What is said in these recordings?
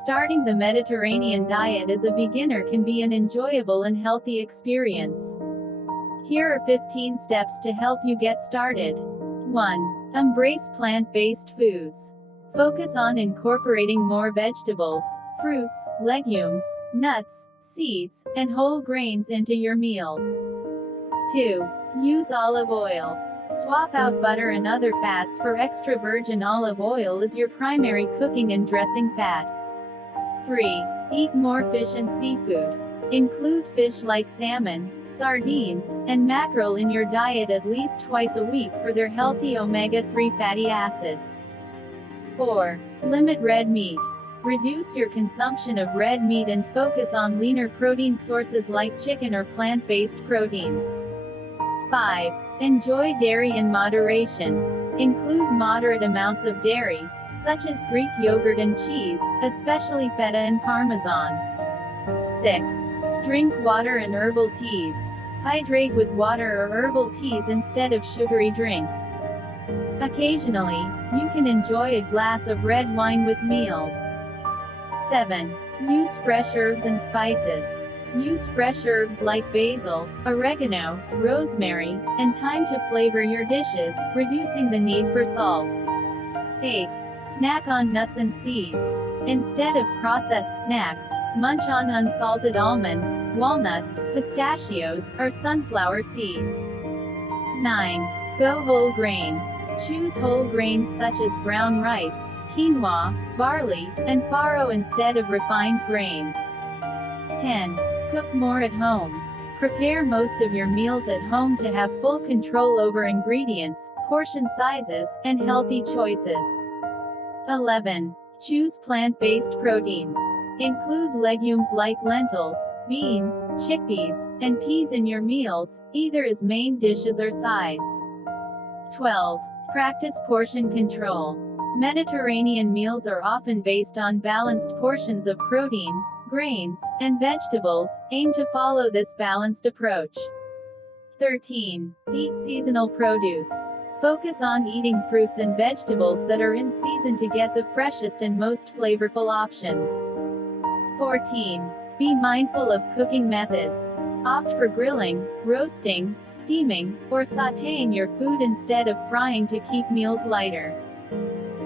Starting the Mediterranean diet as a beginner can be an enjoyable and healthy experience. Here are 15 steps to help you get started. 1. Embrace plant-based foods. Focus on incorporating more vegetables, fruits, legumes, nuts, seeds, and whole grains into your meals. 2. Use olive oil. Swap out butter and other fats for extra virgin olive oil as your primary cooking and dressing fat. 3. Eat more fish and seafood. Include fish like salmon, sardines, and mackerel in your diet at least twice a week for their healthy omega-3 fatty acids. 4. Limit red meat. Reduce your consumption of red meat and focus on leaner protein sources like chicken or plant-based proteins. 5. Enjoy dairy in moderation. Include moderate amounts of dairy, such as Greek yogurt and cheese, especially feta and parmesan. 6. Drink water and herbal teas. Hydrate with water or herbal teas instead of sugary drinks. Occasionally, you can enjoy a glass of red wine with meals. 7. Use fresh herbs and spices. Use fresh herbs like basil, oregano, rosemary, and thyme to flavor your dishes, reducing the need for salt. 8. Snack on nuts and seeds. Instead of processed snacks, munch on unsalted almonds, walnuts, pistachios, or sunflower seeds. 9. Go whole grain. Choose whole grains such as brown rice, quinoa, barley, and farro instead of refined grains. 10. Cook more at home. Prepare most of your meals at home to have full control over ingredients, portion sizes, and healthy choices. 11. Choose plant-based proteins. Include legumes like lentils, beans, chickpeas, and peas in your meals, either as main dishes or sides. 12. Practice portion control. Mediterranean meals are often based on balanced portions of protein, grains, and vegetables. Aim to follow this balanced approach. 13. Eat seasonal produce. Focus on eating fruits and vegetables that are in season to get the freshest and most flavorful options. 14. Be mindful of cooking methods. Opt for grilling, roasting, steaming, or sautéing your food instead of frying to keep meals lighter.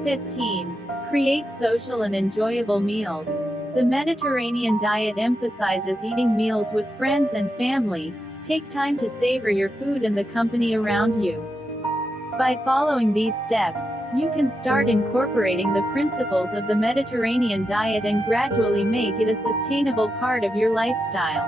15. Create social and enjoyable meals. The Mediterranean diet emphasizes eating meals with friends and family. Take time to savor your food and the company around you. By following these steps, you can start incorporating the principles of the Mediterranean diet and gradually make it a sustainable part of your lifestyle.